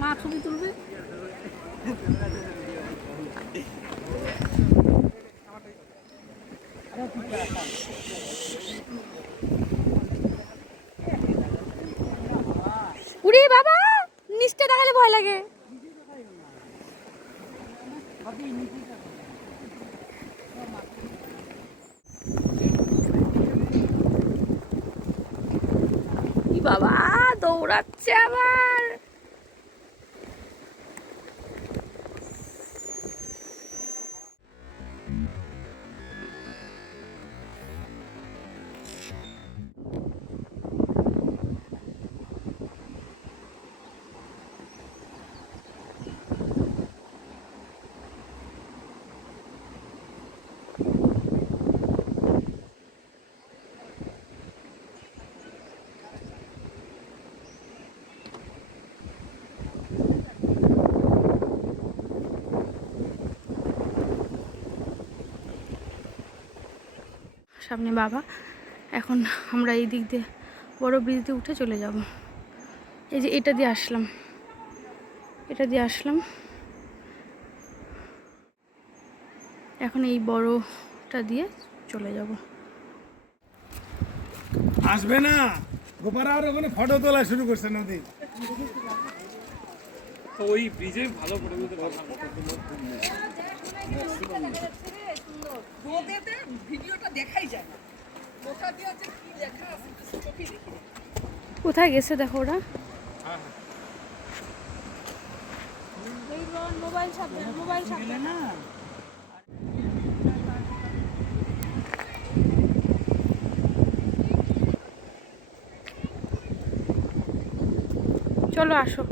মা ছবি তুলবে। উড়ি বাবা, নিচটা দেখালে ভয় লাগে। বাবা দৌড়াচ্ছে আবার। সামনে বাবা। এখন আমরা এই দিক দিয়ে বড় ব্রিজ দিয়ে উঠে চলে যাব। এই যে এটা দিয়ে আসলাম, এটা দিয়ে আসলাম। এখন এই বড়টা দিয়ে চলে যাব। আসবে না গোপারা, আর ওখানে ফটো তোলা শুরু করছে নদী। তো ওই ব্রিজে ভালো ফটো তুলতে পারবো। ভিডিওটা দেখাই যায় না, কোথা দিয়ে আছে কি লেখা আছে চোখে দেখি। কোথায় গেছে দেখো ওরা। মোবাইল সাবধান, মোবাইল সাবধান। না চলো আসো।